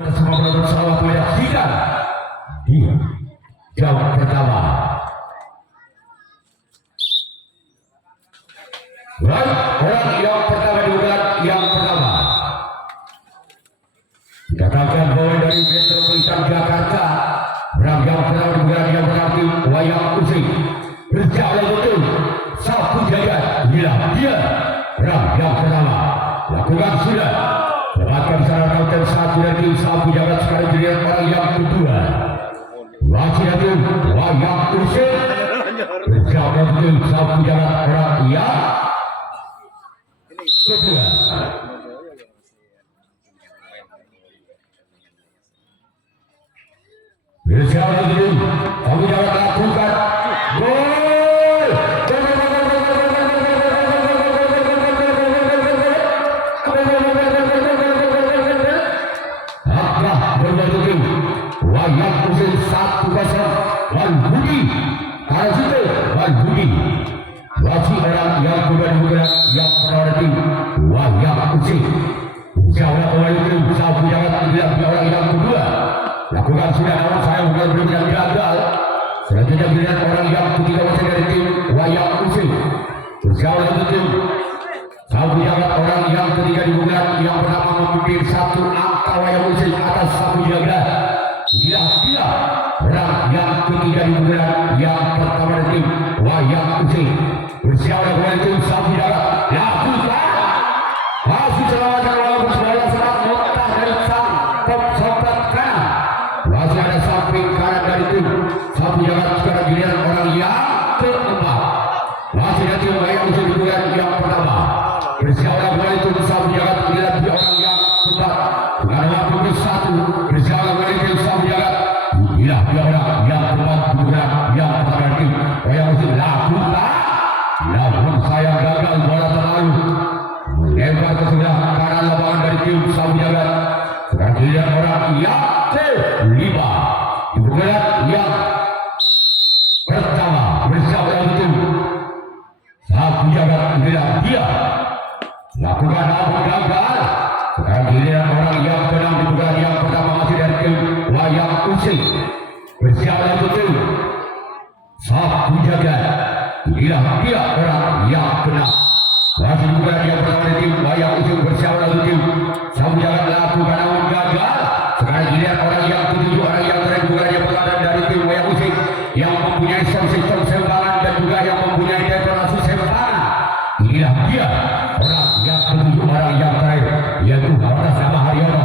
Semua penonton selamat menyaksikan di jam pertama. Baik, orang yang pertama diulang yang pertama. Dikatakan bahwa dari Metropolitan Jakarta, orang yang pertama diulang yang berarti wayang usik berjalan betul sapu jagat. Inilah dia orang yang pertama. Lakukan sudah. Dapatkan secara kautan satu dari sapu jagat. Sekarang dilihat orang yang kedua. Masih ada wayang usik berjalan betul sapu jagat orang yang kedua. Berjalan betul sapu jagat lakukan gol. Wayang usik 1-0 Wan Budi karena situ Wan Budi masih orang yang kedua yang priority wayang usik jauh awal itu sapu jagat dilihat orang yang kedua lakukan sudah namun saya bukan belum yang gagal. Selanjutnya dilihat orang yang ketiga masih dari tim wayang usik jauh itu sapu jagat orang yang ketiga dibuat yang pertama memimpin satu angka wayang usik atas sapu jagat. Dia orang yang ketiga di bulan yang pertama dari wayang usik bersiap dengan itu sapu jagat lakukan masih selamatkan walaupun sebagai serat montah dari sang top sobat kanan masih ada samping kanan dari tim sapu jagat. Sekarang giliran orang yang keempat masih ada tim wayang usik di bulan yang pertama bersiap dengan itu sapu jagat giliran orang yang keempat dengan waktu satu bersiap dengan itu sapu jagat. Inilah dia orang yang keempat bukan yang pertama itu wayang usik lakukan namun saya gagal bola terlalu melempar ke sebelah kanan lapangan dari tim sapu jagat. Sekarang dilihat orang yang kelima bukan yang pertama bersiap itu sapu jagat. Inilah dia lakukan namun gagal. Sekarang dilihat orang yang keenam bukan yang pertama masih dari tim wayang usik bersiap betul sapu jagat. Inilah dia orang yang keenam masih bukan yang pertama dari tim wayang usik bersiap betul sapu jagat lakukan namun gagal. Sekarang dilihat orang yang ketujuh orang yang terakhir bukan yang pertama dari tim wayang usik yang mempunyai sistem sembarangan dan juga yang mempunyai dekorasi sembarangan. Inilah dia orang yang ketujuh orang yang terakhir yaitu atas nama Haryono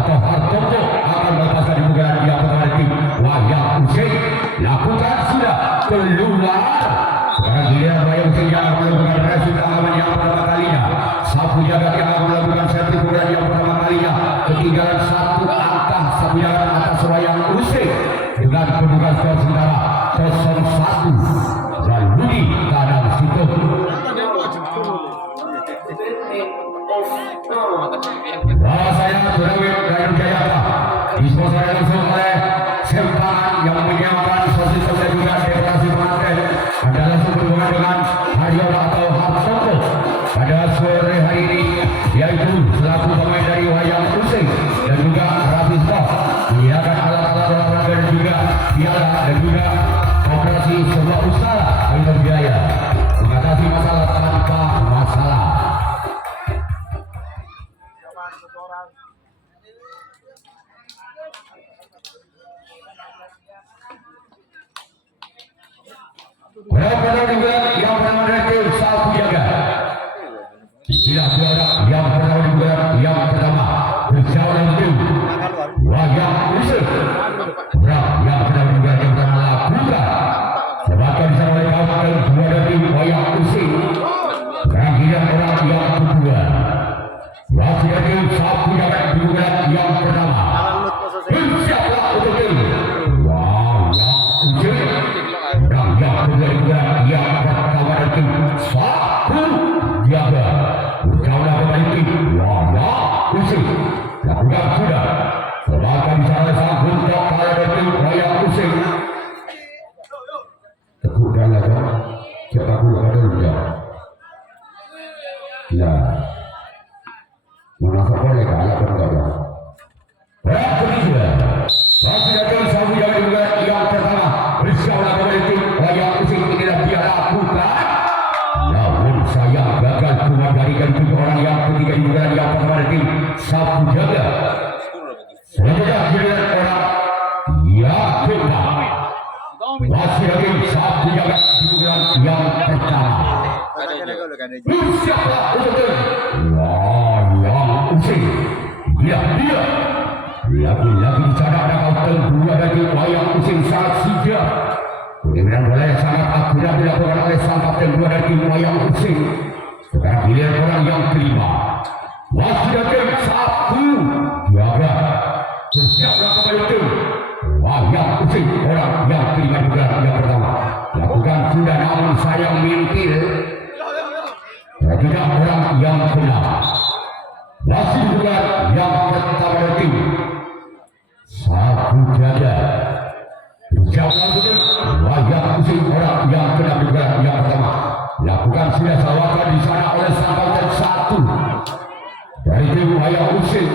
atau Hartoto akan melepaskan di bukan yang pertama dari tim wayang usik lakukan sudah keluar. Sekarang dilihat wayang usik yang akan melakukan resu tangan yang pertama kalinya sapu jagat yang akan melakukan sentrifugal yang pertama kalinya ketinggalan satu angka sapu jagat atas wayang usik dengan kedudukan skor sementara 0-1 dan Budi kadang situ. Saya Turawit dan Jayata disponsori langsung oleh Sempangan yang menyiapkan sosis dan juga dekorasi pengantin adalah hubungan dengan Haryono atau Hartoto pada sore hari ini yaitu selaku pemain dari wayang usik dan juga Rafis Box menyiapkan alat-alat olahraga dan juga piala dan juga operasi sebuah usaha untuk biaya mengatasi masalah tanpa masalah. Berapa juga yang pertama dari tim sapu jagat. Tidak ada yang pertama juga yang pertama berjalan tim wayang usik. Berapa yang pertama juga yang pertama lakukan. Sebabkan sana oleh kawan dua dari wayang usik. Terakhir orang yang kedua. Masih ada sapu jagat juga yang pertama. Bersiaplah untuk tim wayang usik. Yang kedua yang pertama itu sapu jagat. Berjalan Siapa untuk yang usai dia lagi-lagi di sana ada kawasan dua dari wayang usai sangat sigap. Kemudian bola yang sangat akurat dilakukan oleh sang kapten dua dari wayang usai. Sekarang giliran orang yang kelima masih datang satu jaga bersiaplah kembali itu wayang usai orang yang kelima juga yang pertama lakukan sudah namun sayang mintil. Tidak orang yang kena masih juga yang pertama itu satu jaga bersiaplah itu wayang usai orang yang kena juga yang pertama lakukan sudah sawakan di sana oleh sampai dan satu dari tim wayang usai.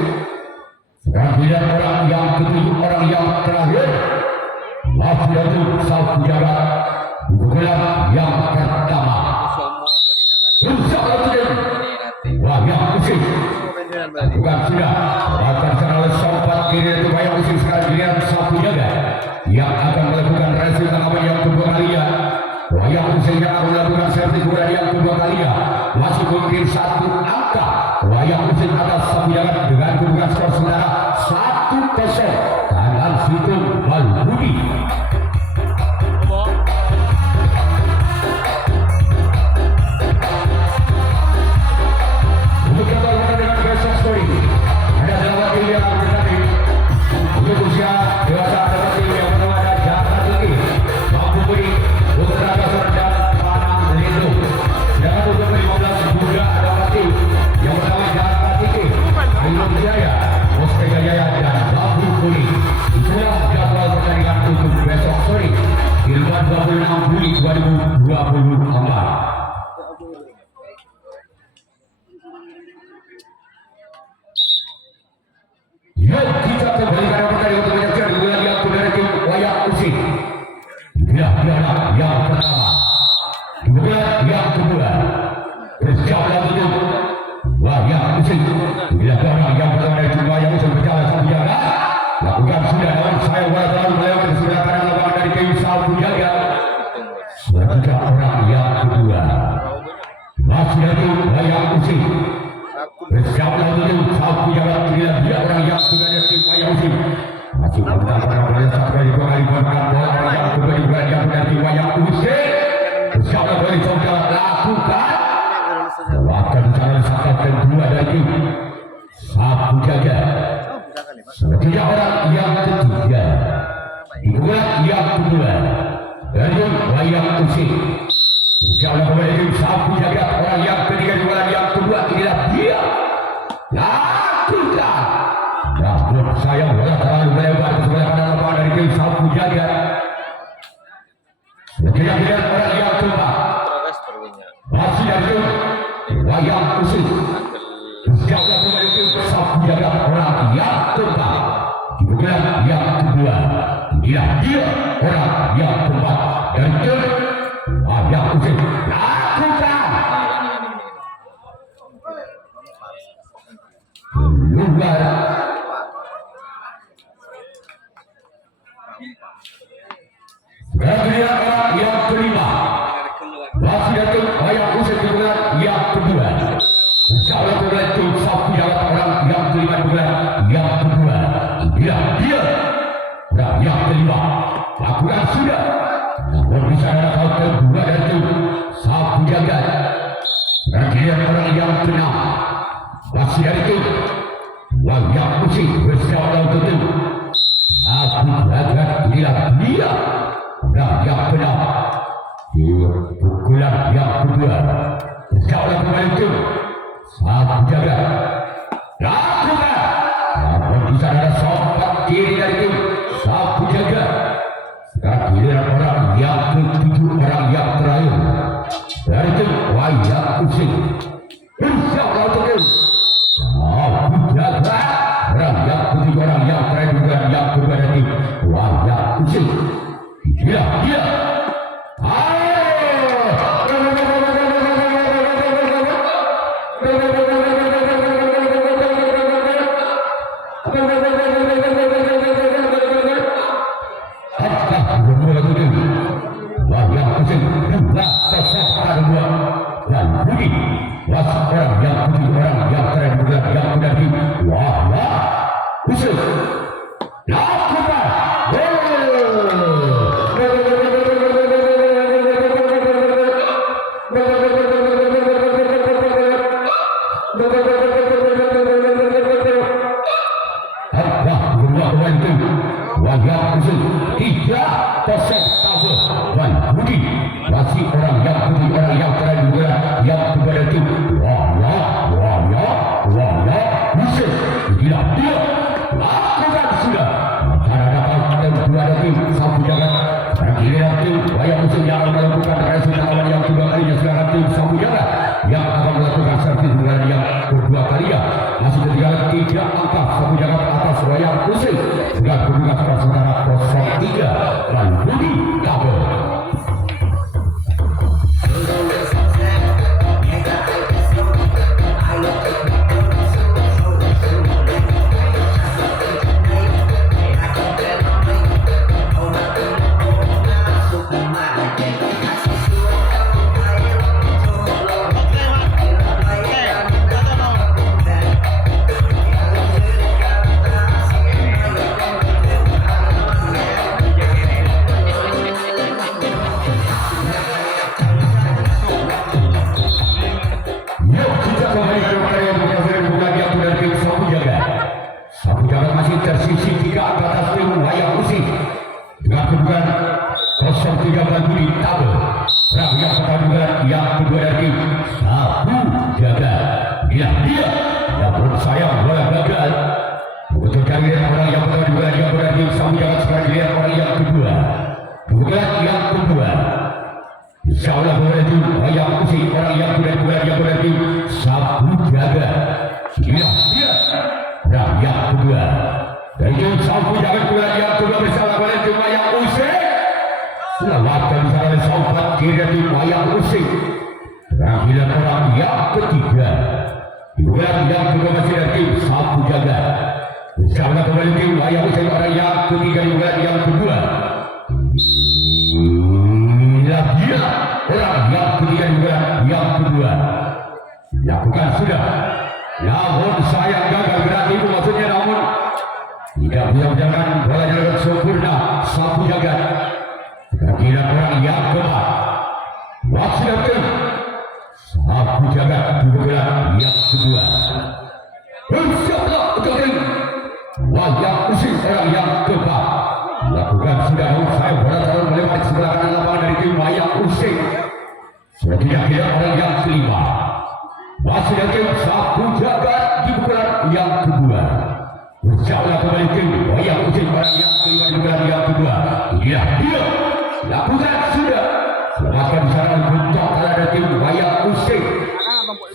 Sekarang tidak orang yang ketujuh orang yang terakhir masih itu satu jaga bukan yang pertama. Wayang usai bukan sudah bahkan secara sempat kiri itu wayang usai sekarang giliran satu jaga yang akan melakukan resi tanaman yang kedua kalinya. Wayang usai yang akan melakukan servis kemudian yang kedua kalinya masih mungkin satu angka. Wayang usai atas satu jaga dengan kedudukan skor saudara 1-0 tangan situ Balbudi. Untuk kembali dengan besok story ada 8 tim yang bertanding untuk usia dewasa. Ada tim yang pertama ada Jakarta Tinggi mampu beri untuk tenaga dan panah lindung. Sedangkan untuk 15 juga ada tim yang pertama Jakarta Tinggi Ayu Jaya Mostega Jaya dan Bambu Kuning. Itulah jadwal pertandingan untuk besok sore Ilmuwan 26 Juli 2024. Yuk kita kembali pada pertandingan untuk menyaksikan duel yang kedua tim wayang usai. Yang pertama, duel yang kedua. Bersiaplah untuk wayang usai. Bila orang yang pertama dari tim wayang usai berjalan satu jaga. Lakukan sudah lawan saya bola terlalu melewati sebelah kanan lawan dari tim satu jaga. Selanjutnya orang yang kedua. Masih ada wayang usai. Bersiaplah untuk satu jaga dia orang yang sudah ada tim wayang usai. Masih bertahan pada bola satu kali dua kali bertahan bola orang yang kedua juga yang sudah tim wayang usai. Bersiaplah boleh coba lakukan. Akan cara satu kedua dari tim satu jaga. Selanjutnya orang yang ketiga. Dua yang kedua dari wayang usai. Bersiaplah boleh tim satu jaga orang yang ketiga juga yang kedua inilah dia. Lakukan. Namun saya bola terlalu melebar ke sebelah kanan lapangan dari tim satu jaga. Selanjutnya orang yang keempat. Masih dari wayang usai. Bersiaplah kembali tim satu jaga orang yang keempat. Kemudian yang kedua. Inilah dia orang yang keempat dan tim wayang usai. Lakukan. Luar kemudian orang yang kelima masih datang wayang usai kemudian yang kedua. Bersiaplah kemudian tim satu jaga orang yang kelima kemudian yang kedua. Inilah dia orang yang kelima. Lakukan sudah. Namun bisa ada hal kedua dan tim satu jaga. Kemudian orang yang keenam masih dari tim wayang usai. Bersiaplah untuk tim satu jaga. Inilah dia orang yang keenam. Pukulan yang kedua. Bersiaplah kembali tim satu jaga. Lakukan. Namun bisa ada sompat kiri dari tim satu jaga. Sekarang giliran orang yang ketujuh orang yang terakhir dari tim wayang usai. Bersiaplah untuk tim satu jaga. Orang yang ketujuh orang yang terakhir juga yang kedua dari tim wayang usai. Inilah dia. orang yang putih, orang yang keren, yang menjadi wala usul lakukan wajah usul 3-0 tabur Wan Budi masih orang yang putih, orang yang keren juga yang kepada tim wala usul tidak dia lakukan sudah cara dapat dua tim sapu jagat giliran tim wayang usul yang akan melakukan resultan yang kedua kalinya sekarang tim sapu jagat yang akan melakukan servis dengan yang kedua kalinya masih ketinggalan 3 angka sapu jagat atas wayang usul sudah berduga saudara 03 Wan Budi kabel. Lakukan sudah. Namun sayang gagal gerak itu maksudnya, namun tidak bisa menjalankan bola dengan sempurna sapu jagat. Kira orang yang keempat waktu sapu jagat dibuka yang kedua. Bersiaplah untuk tim wajah usil orang yang keempat. Lakukan sudah. Saya bola terlalu melewati sebelah kanan lapangan dari tim wajah usil. Sudah tidak orang yang kelima. Masih ada tim sapu jagat dibuka yang kedua. Berjauhlah kembali tim wayang usil orang yang kelima dibuka yang kedua. Dia lakukan sudah. Selamatkan secara bentuk kalau ada tim wayang usil.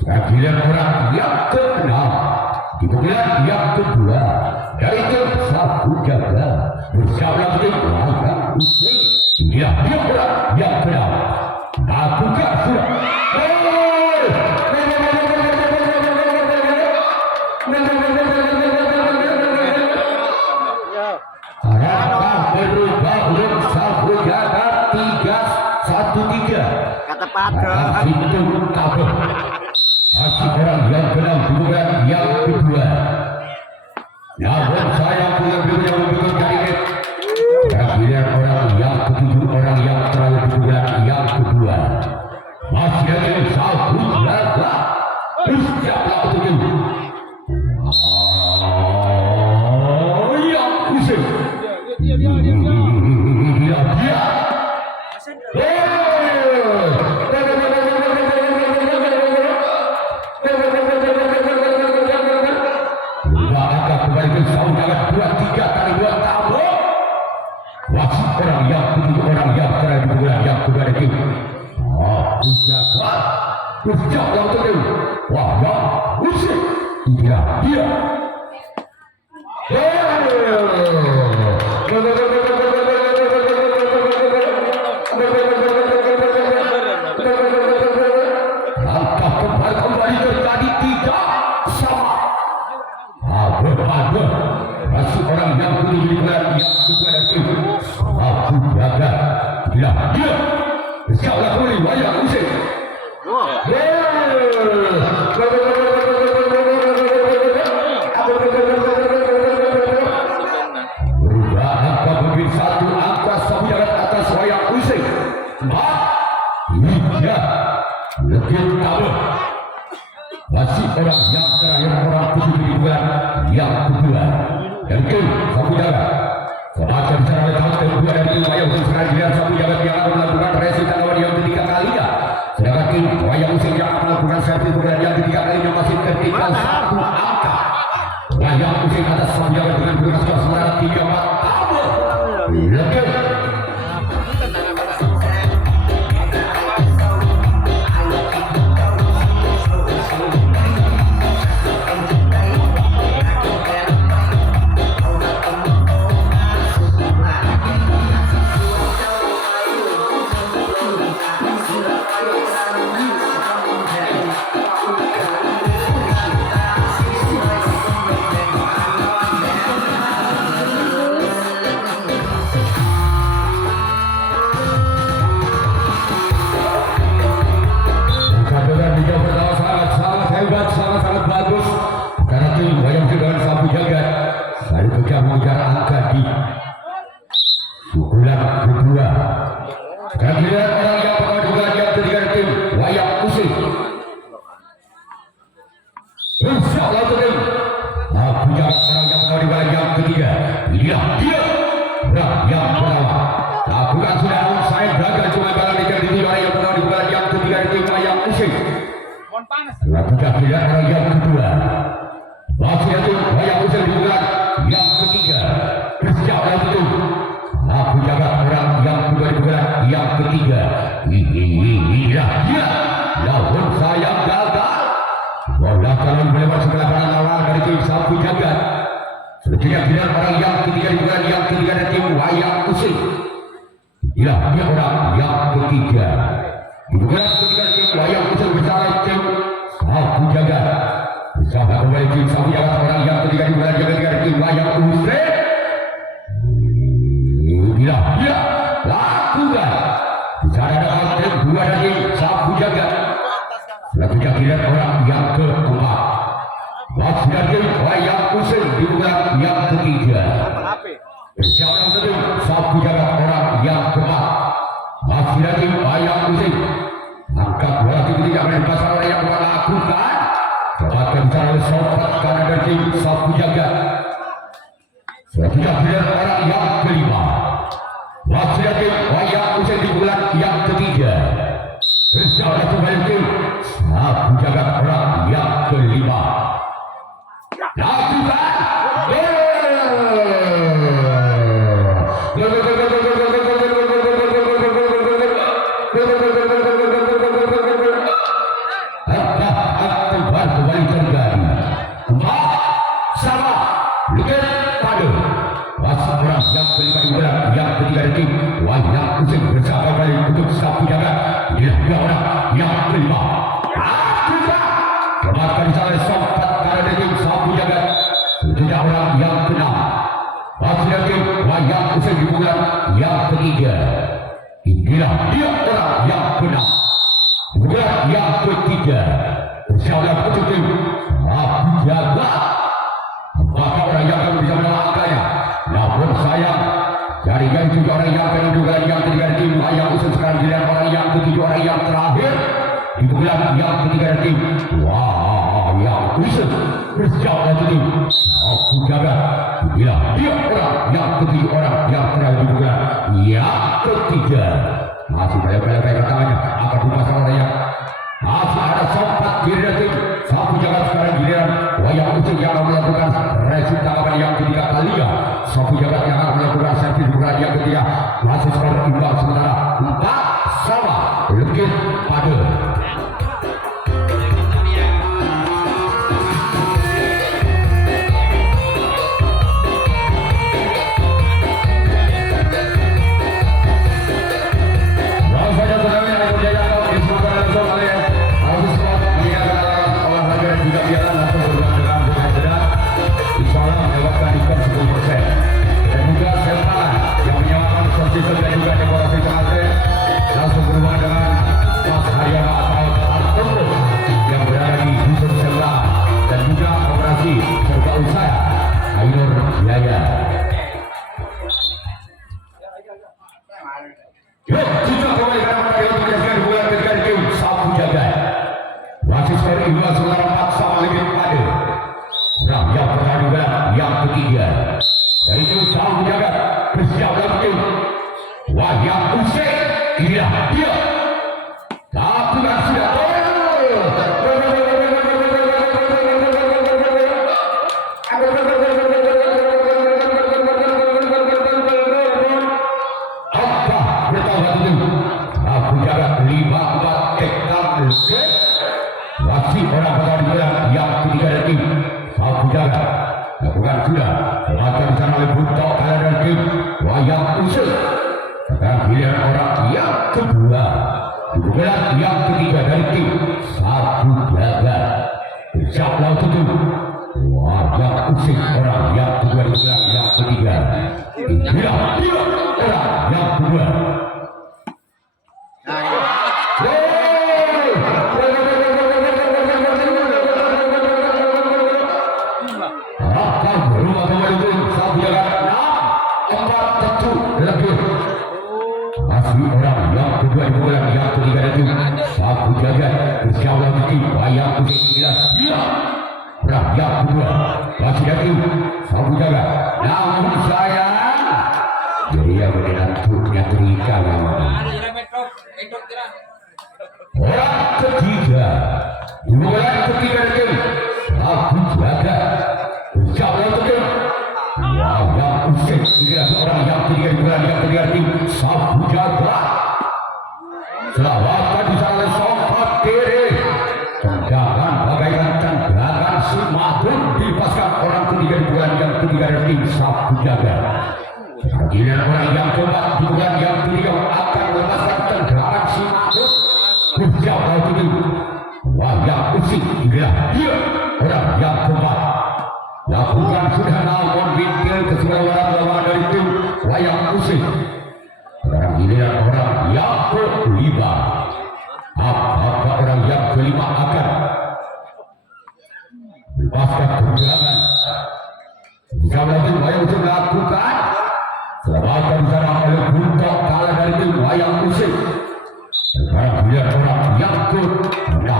Sebagian orang yang keenam dibuka yang kedua dari tim sapu jagat. Berjauhlah tim wayang usil. Dia orang yang keenam. Lakukan sudah. Itu kabel. Masih orang yang kenal bukan yang kedua. Namun saya punya berikutnya membutuhkan kalimat. Kira orang yang ketujuh, orang yang terlalu bukan yang kedua. Masih ada yang sabu jaga. Bersiaplah untuk itu. Yang usil. Dia. Orang yang kedua, orang yang keren juga yang kedua itu. Bersiaplah untuk itu. Wah, ya, usil. Dia. Langkah kembali terjadi tidak sama. Berpadu. Masih orang yang kedua juga yang kedua itu. Sapu jagat. Dia. Bersiaplah kembali wayang usil. orang yang terakhir orang tujuh di bulan yang kedua. Dan itu sapu jaga. Semacam cara letak kedua dari tim Wayang Usai sekarang giliran sapu jaga yang akan melakukan resi tanaman yang ketiga kalinya. Sedangkan tim Wayang Usai yang akan melakukan servis bulan yang ketiga kalinya masih ketinggalan satu angka. Wayang Usai atas sapu jaga dengan berkas kelas semarang 3-4 lebih. Sangat bagus karena tim Wayang dengan sapu jagat lalu kejar mengejar angka di pukulan kedua. Sekarang giliran orang yang pertama juga yang ketiga tim Wayang Usai. Insyaallah tim sapu jagat orang yang pertama juga yang ketiga. Inilah dia yang pertama. Lakukan sudah saya gagal cuma gagal dikejar di tim yang pertama di bulan yang ketiga tim Wayang Usai. Lakukan tidak orang yang kedua. Masih itu Wayang Usai di bulan yang ketiga. Bersiaplah itu. Aku jaga orang yang kedua di bulan yang ketiga. Inilah dia. Lawan saya gagal. Bola calon melewat sebelah kanan lawan dari tim sapu jagat. Selanjutnya giliran orang yang ketiga di bulan yang ketiga dari tim Wayang Usai. Inilah dia orang yang ketiga. Di bulan ketiga tim Wayang Usai bersama tim sapu jagat. Bersama kembali tim sapu jagat orang yang ketiga di bulan yang ketiga tim Wayang Usai. Inilah dia lakukan. Bicara dengan tim dua dari sapu jagat. Selanjutnya giliran orang yang keempat. Masih tim Wayang Usai di bulan yang ketiga. Bersama tim sapu jagat orang yang keempat. Masih tim Wayang Usai. Angkat bola tidak pasar oleh yang melakukan. Coba cara sobat karena dari tim sapu jagat. Selanjutnya giliran orang yang kelima. Masih tim Wayang Usai di bulan yang ketiga. Bersama kembali tim sapu jagat orang yang kelima. Lakukan. Yang ketiga dari tim Wayang Usai bersama kembali untuk sapu jagat. Inilah orang yang kelima. Kembali salah sempat karena dari tim sapu jagat. Sudah orang yang keenam. Masih dari tim Wayang Usai di bulan yang ketiga. Inilah dia orang yang keenam. Bulan yang ketiga. Bersama untuk tim sapu jagat. Apakah orang yang akan bisa menolak angkanya? Namun sayang. Jaringan juga orang yang kedua yang ketiga tim Wayang Usai sekarang giliran orang yang ketujuh orang yang terakhir di bulan yang ketiga tim Wayang Usai. Bersiaplah tim sapu jagat. Bila dia orang yang ketujuh orang yang terakhir di bulan yang ketiga. Masih banyak katanya akan dipasang orang yang masih ada sempat giliran tim sapu jagat sekarang giliran Wayang Usai yang akan melakukan resi tanggapan yang ketiga kalinya. Sapu jagat yang akan melakukan servis bulan yang ketiga. Masih skor imbang sementara 4-sama legit pada. Dan juga Sertalan yang menyewakan sosis dan juga dekorasi pengantin langsung berhubungan sang jagat bersiap lagi wayang usai dia tapi kan sudah apa bertahan itu aku jagat 5-4 hektar masih orang berada yang ketiga dari aku jaga lakukan sudah melakukan di sana oleh Buntok kalah dan tim wayang usul sekarang pilihan orang yang kedua bukan yang ketiga dari tim satu jaga bersiaplah untuk wayang usul orang yang kedua bukan yang ketiga dia orang yang kedua orang yang kedua di bulan yang ketiga itu satu jaga bersyawalah di wayang usia dia orang yang kedua masih itu satu jaga namun sayang dia menentunya terikat orang ketiga di bulan ketiga itu satu jaga bersyawalah di wayang usia dia orang yang ketiga di bulan yang ketiga itu satu jaga selawatan di sana sobat kiri tendangan bagaikan tendangan simatun dipaskan orang ketiga di bulan yang ketiga dari satu jaga giliran orang yang keempat di bulan yang ketiga akan melepaskan tendangan simatun bersiaplah itu wayang usik dia orang yang keempat lakukan sudah namun bintil keseluruhan lawan dari tim wayang usik sekarang giliran orang yang kelima apakah orang yang kelima akan lepaskan perjalanan jika melakukan wayang usik melakukan selamatkan di sana oleh Buntok kalah dari tim wayang usik sekarang giliran orang yang ke-6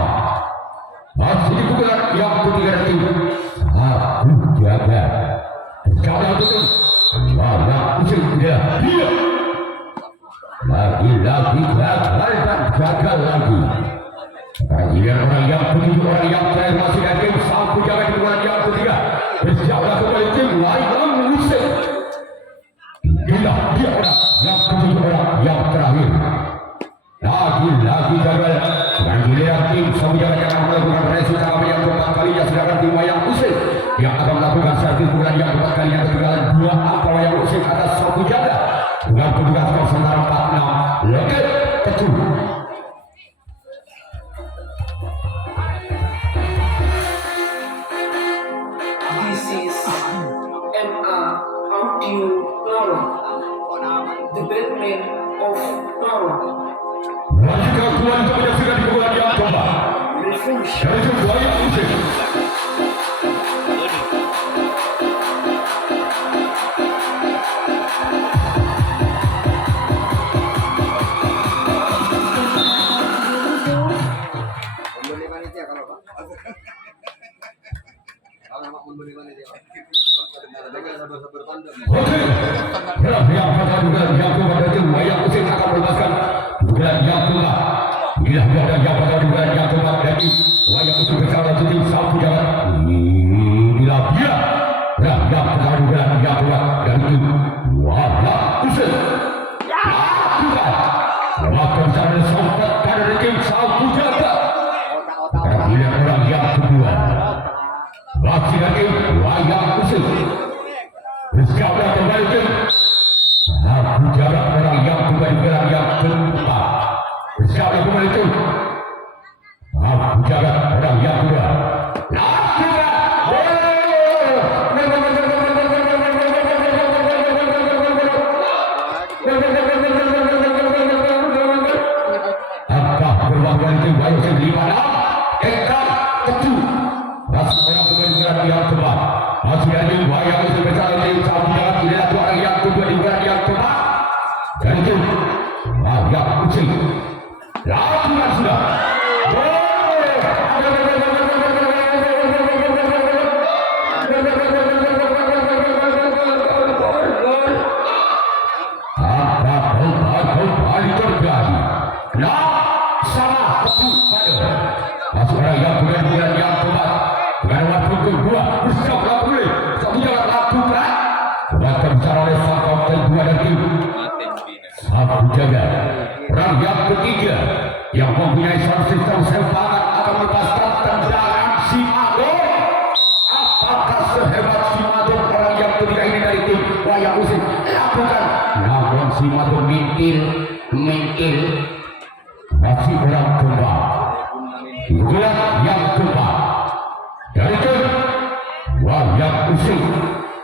masih dibuka yang ketiga dari tim aku jaga sekarang itu wayang usik dia lagi-lagi gagal dan gagal lagi giliran orang yang ketujuh orang yang terakhir masih ada tim satu jaga di bulan yang ketiga bersiaplah kembali tim wayang usik gila dia orang yang ketujuh orang yang terakhir lagi-lagi gagal dan giliran tim satu jaga yang akan melakukan resi utama yang keempat kalinya sedangkan tim wayang usik yang akan melakukan servis bulan yang keempat kali yang ketinggalan 2 angka wayang usik atas satu jaga dengan petugas skor sementara 4-6 lebih ketuh This is MA Audio Laura, the Batman of Laura. lanjutkan tuan untuk menyaksikan di bulan yang keempat dari tim wayang usik yang pada bulan yang keempat dari tim wayang usik akan melepaskan bulan yang keempat inilah bulan yang pada bulan yang keempat dari wayang usik bersama tim satu jalan inilah dia yang pada bulan yang keempat dari tim wayang usik lakukan melakukan cara sempat dari tim satu jalan giliran orang yang kedua masih dari wayang usik bersiaplah kembali tim aku jaga orang yang kembali gerak yang keempat bersiaplah kembali tim aku jaga orang Nah, sama teguh pada masuk orang yang bulan yang keempat dengan nomor punggung 2 bersiap boleh satu jalan lakukan buatkan bicara oleh sang kapten 2 dan tim Sapu Jagat. Orang yang ketiga yang mempunyai sound system sempalan akan melepaskan tendangan si Madon. Apakah sehebat si Madon orang yang ketiga ini dari tim Wayang Usik lakukan? Namun si Madon minggir masih orang kembang bulan yang keempat dari tim Wayang Usik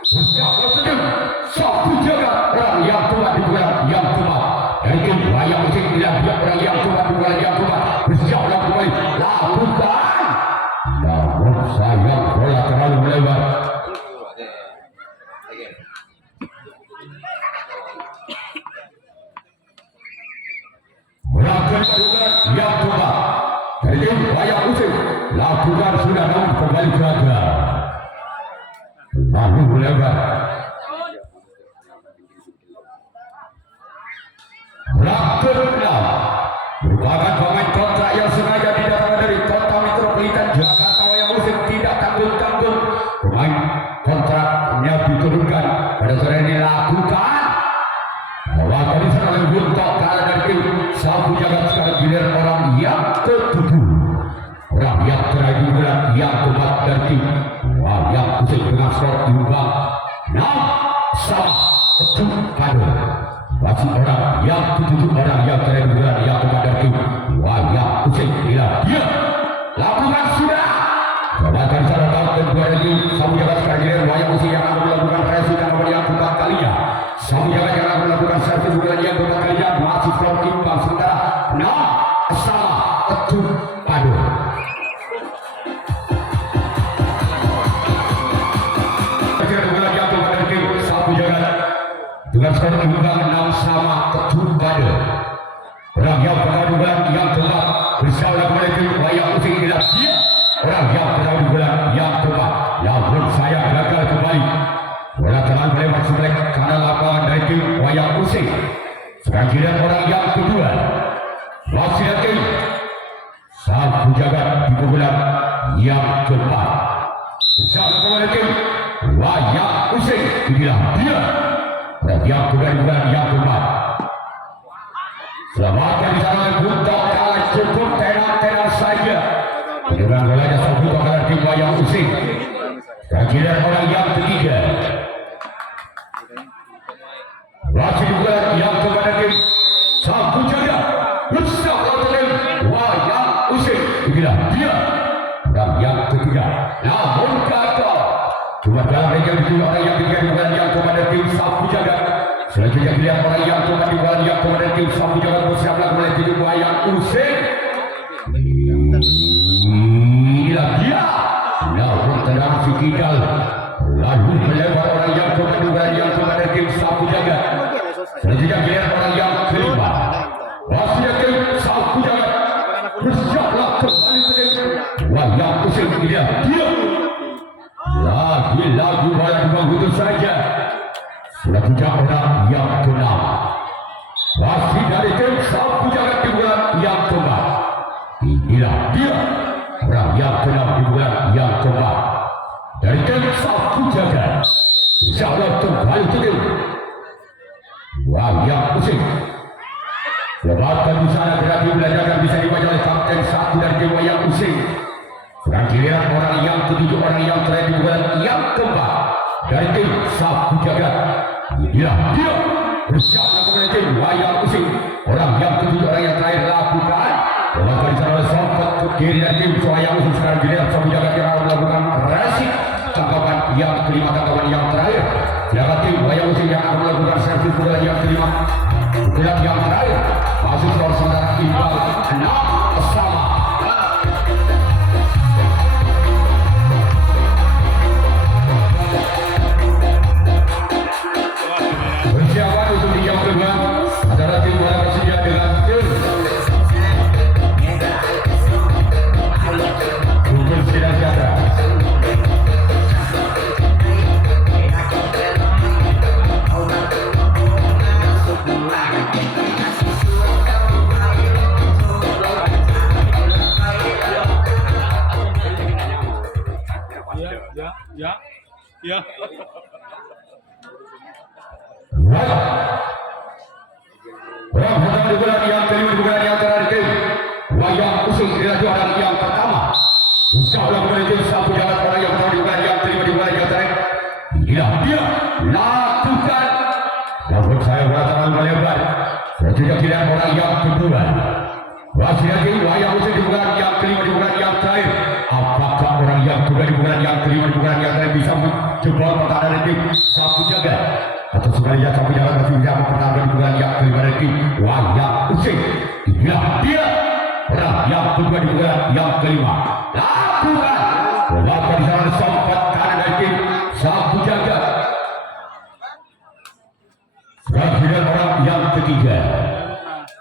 bersama tim Sapu Jagat. Orang yang keempat di bulan yang keempat dari tim Wayang Usik tidak orang yang keempat di bulan yang keempat bersiaplah kembali lakukan. Namun sayang bola terlalu melebar. Yang kedua dari tim Wayang Usik lakukan sudah namun kembali gagal lalu melebar. Lakukan merupakan pemain kontrak yang sengaja didatangkan dari Kota Metropolitan Jakarta. Wayang Usik tidak tanggung-tanggung pemain kontraknya diturunkan pada sore ini. Lakukan bahwa tadi sekarang untuk kalah dari tim Sapu Jagat. Sekarang giliran orang yang ketujuh, orang yang terakhir bulan yang keempat dari tim Wayang Usik dengan skor imbang 6-7 pada masih orang yang ketujuh, orang yang terakhir bulan yang keempat dari tim Wayang Usik. Bila dia lakukan sudah bahkan salah kapten 2 dari tim Sapu Jagat. Sekarang giliran Wayang Usik yang akan melakukan resi dan nomor yang keempat kalinya. Sapu Jagat yang akan melakukan servis bulan yang keempat kalinya masih skor imbang sementara 6-7 pada. Bulan yang keempat dari tim Sapu Jagat dengan skor imbang 6-7 pada. Orang yang bulan yang keempat bersama kembali tim Wayang Usik tidak dia. Orang yang bulan yang keempat namun saya gagal kembali. Bola telah melewat sebelah kanan lapangan dari tim Wayang Usik. Sekarang giliran orang yang kedua masih dari tim Sapu Jagat di bulan yang keempat bersama kembali tim Wayang Usik. Inilah dia orang yang kedua di bulan yang keempat. Selamatkan di sana untuk kalah cukup tenang saja. Dengan bolanya Sapu Jagat tim Wayang Usik. Sekarang giliran orang yang ketiga masih di bulan yang keempat tim Sapu Jagat bersama tim Wayang Usik. Inilah dia orang yang ketiga namun gagal. Cuma dalam mereka dipilih orang yang ketiga di bulan yang keempat tim Sapu Jagat. Selanjutnya pilihan orang yang keempat di bulan yang keempat tim Sapu Jagat bersiaplah kembali tim Wayang Usik. Inilah dia namun tenang si Kidal lalu melebar orang yang keempat di bulan yang keempat tim Sapu Jagat. Selanjutnya pilihan orang yang kelima masih tim Sapu Jagat bersiaplah kembali tim Wayang Usik. Dia lagi Wayang begitu saja. Selanjutnya orang yang keenam masih dari tim Sapu Jagat di bulan yang keempat. Inilah dia orang yang keenam di bulan yang keempat dari tim Sapu Jagat. Insyaallah kembali ke tim Wayang Usik. Selamatkan di sana berarti belajar bisa dibaca oleh kapten 1 dari tim Wayang Usik. Sekarang giliran orang yang ketujuh, orang yang terakhir di bulan yang keempat dari tim Sapu Jagat. Inilah dia bersama kepada tim Wayang Usik. Orang yang ketujuh, orang yang terakhir lakukan melakukan di sana sempat ke kiri dari tim Wayang Usik. Sekarang giliran Sapu Jagat yang akan melakukan resi tangkapan yang kelima, tangkapan yang terakhir. Sedangkan tim Wayang Usik yang akan melakukan servis bulan yang kelima, bulan yang terakhir masih skor sementara imbang 6-6. Persiapan untuk di yang kedua adalah tim bola Persija dengan tim Google Sidang Jatra. Ya. Orang pertama di bulan yang kelima di bulan yang terakhir. Wayang usung adalah juara yang pertama. Insyaallah menuju satu jalan orang yang pertama di bulan yang kelima di bulan yang terakhir. Inilah dia lakukan. Namun saya beratakan melebar. Sejak tidak orang yang kedua. Masih lagi wayang usung di bulan yang kelima di bulan yang terakhir. Apakah orang yang kedua di bulan yang kelima di bulan yang terakhir bisa menjebol pertahanan tim sapu jaga? Atau sebenarnya sapu jaga masih bisa mempertahankan di bulan yang kelima nanti? Wayang usung. Inilah dia orang yang kedua di bulan yang kelima. Lakukan. Walaupun di sana sempat kanan dari tim sapu jaga. Sekarang orang yang ketiga.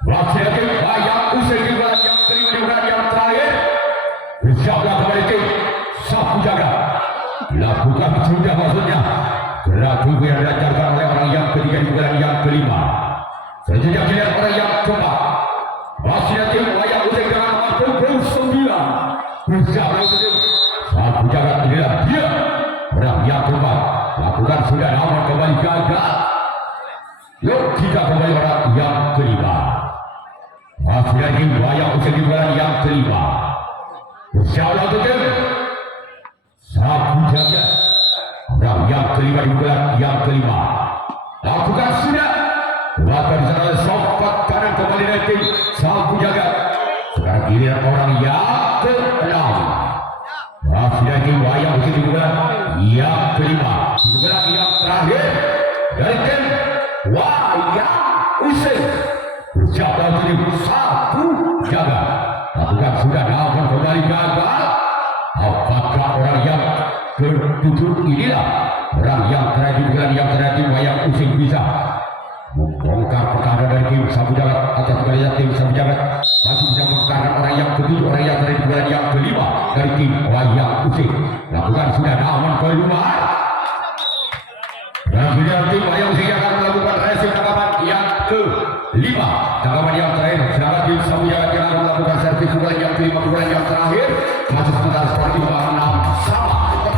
Masih lagi wayang usung di bulan yang kelima di bulan yang terakhir. Bersiaplah kembali tim sapu jaga. Lakukan sudah maksudnya. Gerak tubuh yang dilancarkan oleh orang yang ketiga di bulan yang kelima. Selanjutnya dilihat orang yang keempat. Masih nanti wayang usung dengan nomor punggung 9. Bersiaplah tim sapu jaga. Inilah dia orang yang keempat. Lakukan sudah namun kembali gagal. Yuk kita kembali orang yang kelima. Masih lagi wayang usung di bulan yang kelima. Bersiaplah tim sapu jaga. Orang yang kelima di bulan yang kelima. Lakukan sudah. Lakukan di sana sempat kanan kembali nanti sapu jaga. Sekarang giliran orang yang ke-6. Masih lagi wayang usung di bulan yang kelima. Di bulan yang terakhir dari tim wayang usung. Bersiaplah tim sapu jaga. Lakukan sudah namun kembali gagal. Apakah orang yang ke-7 inilah orang yang terakhir di bulan yang terakhir wayang usung bisa membongkar pertahanan dari tim sapu jagat atas kembali tim sapu jagat masih bisa membongkar orang yang ke-7 orang yang terakhir di bulan yang kelima dari tim wayang usung. Lakukan sudah namun keluar. Dan kemudian tim wayang usung akan melakukan racing tangkapan yang ke-5. Tangkapan yang terakhir sedangkan tim sapu jagat yang akan melakukan servis bulan yang kelima bulan yang terakhir masih sebentar seperti 6 sama pada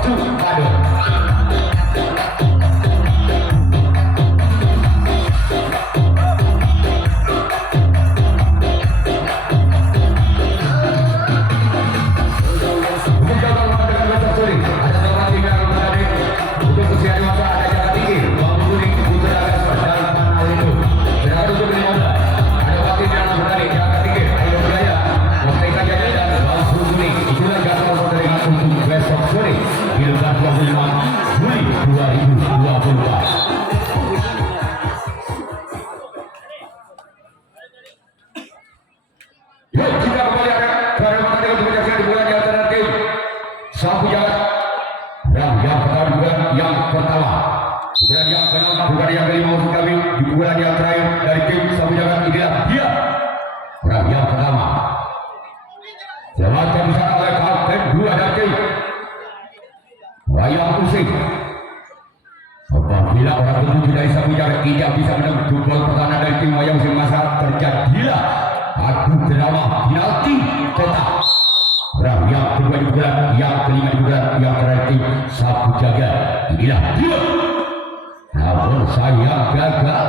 sapu jagat. Dan yang pertama di bulan yang pertama, bulan yang ke-6, bulan yang ke-5 maksud kami di bulan yang terakhir dari tim sapu jagat inilah dia orang yang pertama. Selamatkan di sana oleh kapten 2 dari tim wayang usung. Apabila orang itu dari sapu jagat tidak bisa menembus pertahanan dari tim wayang usung masa terjadilah adu drama penalti kotak. Orang yang kedua di bulan yang kelima di bulan yang terakhir sapu jaga inilah dia. Namun saya gagal.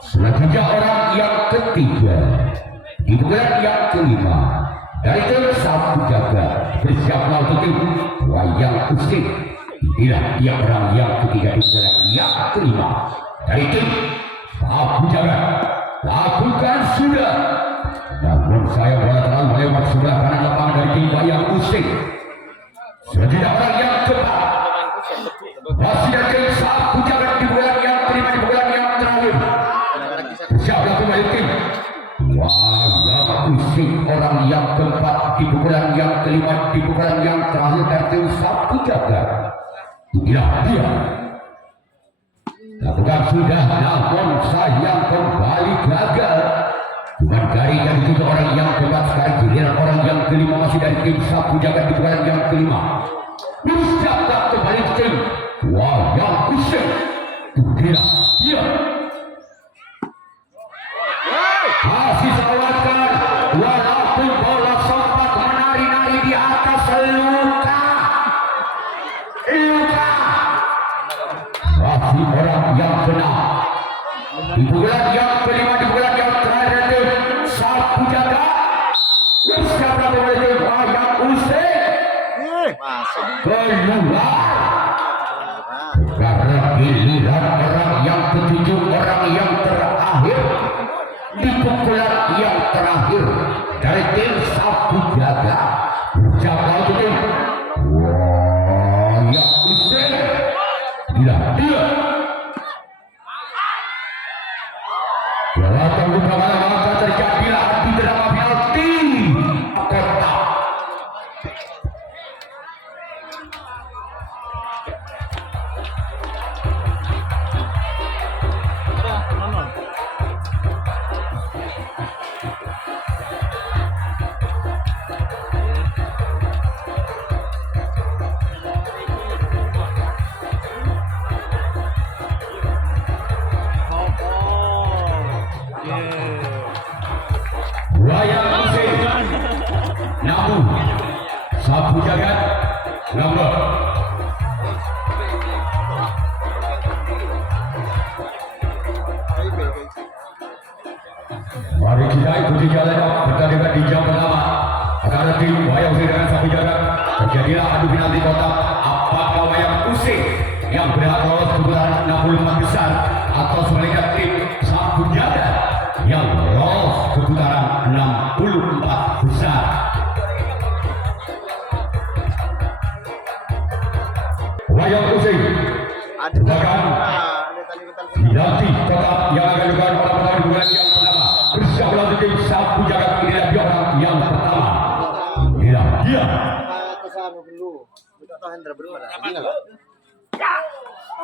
Selanjutnya orang yang ketiga di bulan yang kelima dari tim sapu jaga bersiaplah untuk tim wayang usung. Inilah dia orang yang ketiga di bulan yang kelima dari tim sapu jaga. Lakukan sudah. Namun saya beratakan melewat sebelah kanan lapangan dari tim wayang usung. Selanjutnya orang yang keempat masih dari tim sapu jagat di bulan yang kelima di bulan yang terakhir. Siaplah kembali tim wayang usung orang yang keempat di bulan yang kelima di bulan yang terakhir dari tim sapu jagat. Inilah dia. Lakukan sudah namun saya kembali gagal. Bukan dari yang itu orang yang keempat sekarang giliran orang yang kelima masih dari tim sapu jagat di bulan yang kelima. Siaplah kembali tim wayang usung. Inilah dia. Masih selamatkan walaupun bola sempat menari-nari di atas luka Di bulan yang kelima, di bulan yang terakhir itu sapu jaga. Siapa boleh itu wayang usai keluar. Karena giliran orang yang ketujuh, orang yang terakhir di pukulan yang terakhir dari tim sapu jaga. Siapa itu? Wayang usai. Dia Walaupun beberapa maka terjadilah adu drama penalti kotak. Wayang usai. Namun sapu jagat nomor mari kita ikuti jalan pertandingan di jam pertama antara tim wayang usai dengan sapu jagat. Terjadilah adu penalti kotak. Apakah wayang usai yang berhak lolos ke putaran 64 besar atau sebaliknya tim sapu jagat yang lolos ke putaran 64 besar? Wayang usai akan diganti kotak yang akan dilakukan pada pertandingan bulan yang pertama. Bersiap melatih tim sapu jagat. Inilah dia orang yang pertama. Inilah dia.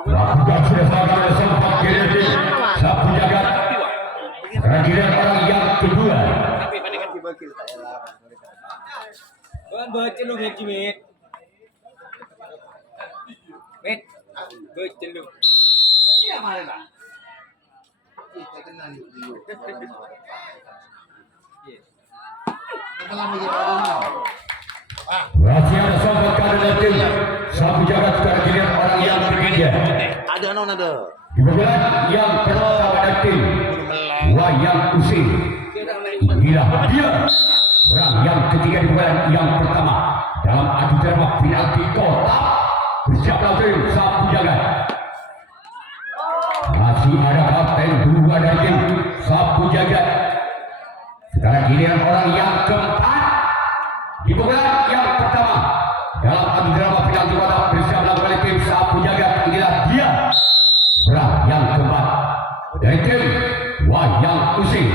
Lakukan sudah sangat ada sempat kiri sapu jagat. Kira-kira orang yang kedua. Baca lu ngaji mit. Mit. Baca lu. Ini mana Pak? Kita kenal dulu. Masih ada sahabat kader tim sapu jagat. Kira-kira orang yang ketiga. Ada non ada. Di bulan yang pertama ada tim wayang usai. Inilah dia orang yang ketiga di bulan yang pertama dalam adu drama penalti kotak. Bersiaplah tim sapu jagat. Masih ada kapten dua dari tim sapu jagat. Sekarang giliran orang yang keempat di bulan yang pertama dalam adu drama penalti kotak. Bersiaplah kembali tim sapu jagat. Inilah dia orang yang keempat dari tim wayang usai.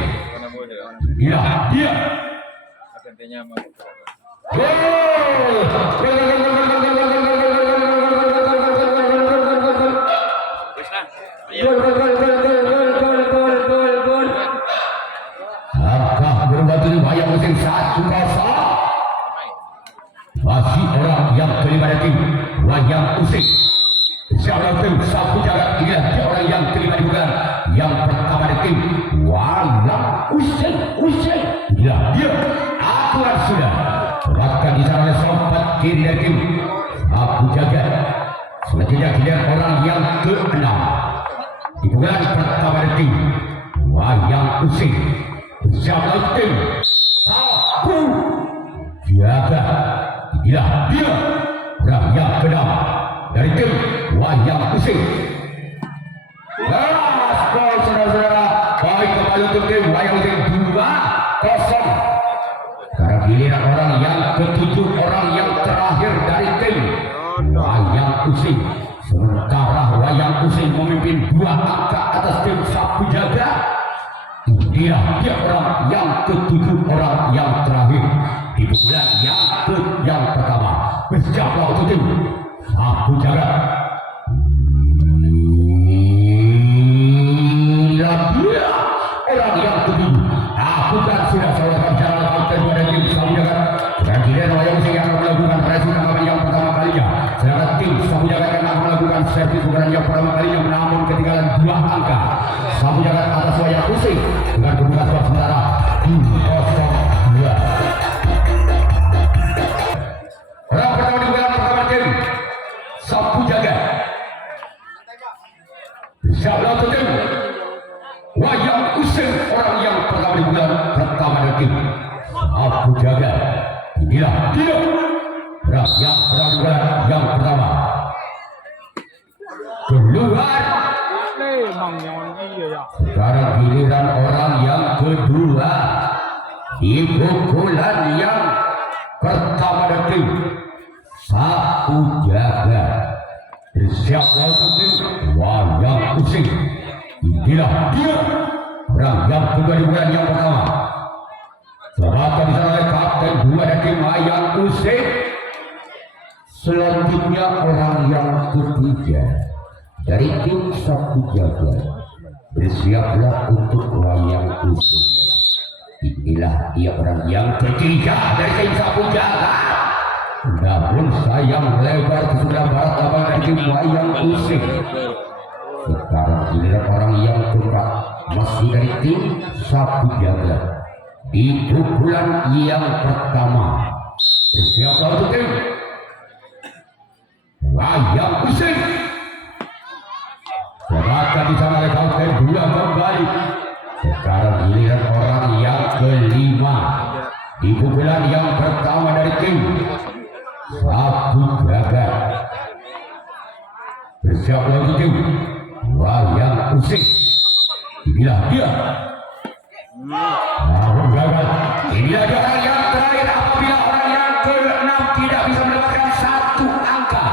Inilah dia. Apakah berubah dari wayang usai 1-0? Masih orang yang kelima dari tim wayang usai. Siapa tim sapu jagat. Inilah dia orang yang kelima di bulan yang pertama dari tim wayang usai. Inilah dia. Aturan sudah bahkan di sana sempat kiri dari tim sapu jagat. Selanjutnya giliran orang yang keenam di bulan pertama dari tim wayang usai. Siapa tim sapu jagat. Inilah dia orang yang keenam dari tim wayang usai. Skor saudara-saudara, baik kembali untuk tim wayang usai 2-0. Karena giliran orang yang ketujuh, orang yang terakhir dari tim wayang usai. Sementara wayang usai memimpin 2 angka atas tim sapu jagat. Inilah dia orang yang ketujuh, orang yang terakhir di bulan yang pertama. Bersiaplah untuk tim sapu jagat. Inilah dia orang yang ketujuh. Bukan sudah saudara jalan kapten pada tim sapu jagat. Dan giliran wayang usai yang akan melakukan racing yang pertama kalinya. Sedangkan tim sapu jagat yang akan melakukan servis bukan yang pertama kalinya, namun ketinggalan 2 angka. Sapu jagat atas wayang usai dengan kedudukan skor sementara 2-0. Orang pertama di bulan pertama tim sapu jagat. Siaplah untuk tim Inilah dia yang pertama keluar. Sekarang giliran orang yang kedua di pukulan yang pertama detik. Satu jaga bersiaplah untuk wayang pusing. Inilah dia orang yang kedua di bulan yang pertama. Sebagai disana oleh kapten 2 dan tim wayang pusing. Selanjutnya orang yang ketiga dari tim Satu Jaga bersiaplah untuk wayang pusing. Inilah dia orang yang ketiga dari tim Satu Jaga. Namun sayang lebar ke sebelah barat lapangan tim wayang pusing. Sekarang inilah orang yang keempat masih dari tim Satu Jaga di pukulan yang pertama. Bersiaplah untuk tim wayang pusing. Sebagai di sana oleh kapten 2 kembali. Sekarang giliran orang yang kelima di pukulan yang pertama dari tim Satu Jaga. Bersiaplah untuk tim wayang pusing. Inilah dia. Namun gagal. Inilah dia orang yang terakhir. Apabila orang yang ke-6 tidak bisa mendapatkan 1 angka,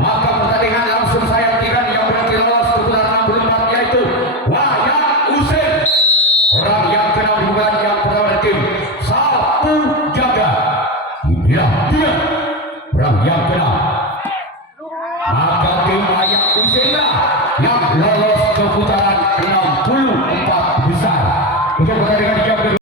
maka pertandingan langsung saya hentikan. Yang berarti lolos ke putaran 64 yaitu wayang pusing. Orang yang ke-6 di bulan yang pertama dari tim Satu Jaga. Inilah dia orang yang ke-6. Maka tim wayang pusinglah yang lolos ke putaran 64 besar untuk pertandingan yang kedua.